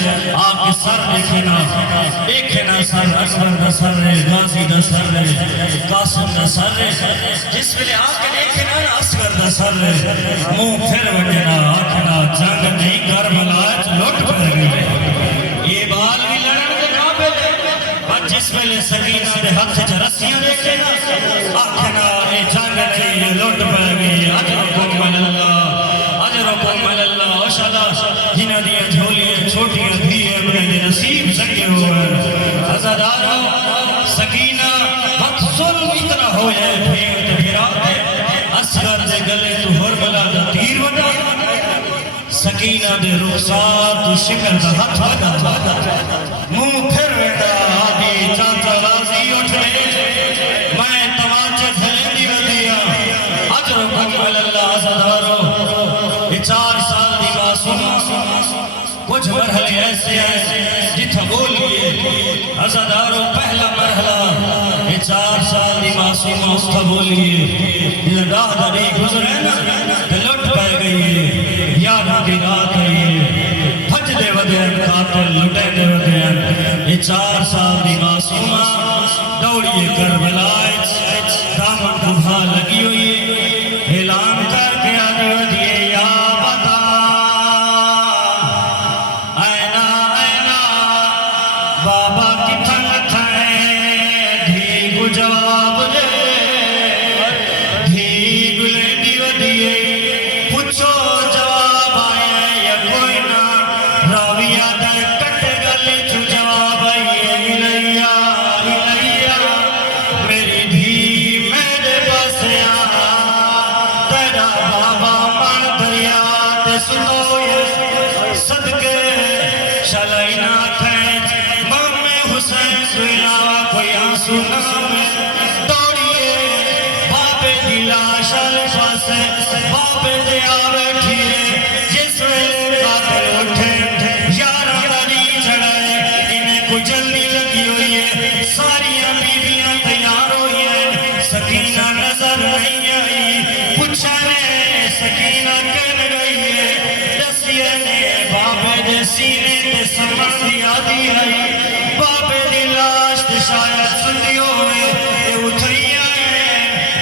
आके सर देखे ना सर अकबर दा सर रे गाजी दा सर रे कासिम दा सर रे जिस वेले आके देखे ना असगर दा सर रे मुंह फिर वजना आखना जंग नहीं करबला लुट पड़ गई ये बाल भी लड़न के काबिल पर जिस वेले सकीना दे हाथ च रस्सियां देखे ना आखना ये जंग नहीं ये लुट पड़ गई अजरकुम अल्लाह माशाअल्लाह जिन्हां दी झोलियां छोटियां थी अपने नसीब संगे हुए अज़ादारो सकीना मकसूल इतना हो जाए फेर ते फिरा असगर दे गले तो हुरमला दा तीर वदा सकीना दे रुखसार तो शिकर दा हाथ वदा मुंह फिर वेंदा आदि चाचा राजी उठे मैं तमाचे झलेंदी वदिया अजरकुम अल्लाह अज़ादारो 4 साल दी मासूम कुछ मरहले ऐसे हैं जिथा बोलिए अज़ादारों पहला मरहला ये 4 साल दी मासूम उसका बोलिए राह दी गुजरे ना लुट पै गई यार की रात है भज दे वदेन कातिल लुटे दे वदेन ये 4 साल दी मासूम दौड़िए करबला दामन गुफा लगी हुई ऐलान करके आगे वधिए बाबा की फलक है धी जवाब दे धी गुले दिए पूछो जवाब आए या कोई ना राविया दे कट गले चु जवाब आए इलैया इलैया मेरी धी मेरे पास आ तेरा बाबा मन दरिया ते सुनो ये सदके शलैना दौड़िए बाबे दी लाश आले पासे बाबे दे आ बैठिए जिस वेले कातिल उठे यारा दी चढ़ाए इन्हें को जल्दी लगी हुई है सारियां बीबियां तैयार हुई है सकीना नजर नहीं आई पूछा ने सकीना कह गई है दसिए ने बाबे दे सीने ते समझ दी आदि आई बाबे दी लाश शायद सुनी होवे ये उठैया है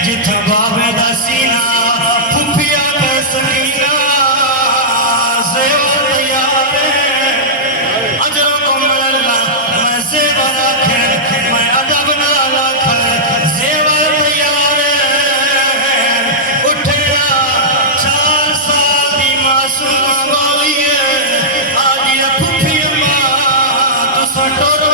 जिथा बाबे दा सीना फुफिया पे सकीना सेवा तैयार है अजरकुम अल्लाह मैं सेवा रखे मैं अदब ना रखे सेवा तैयार है उठया 4 साल दी मासूम बोलिए आदि फुफिया मां तो सटोर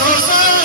Husain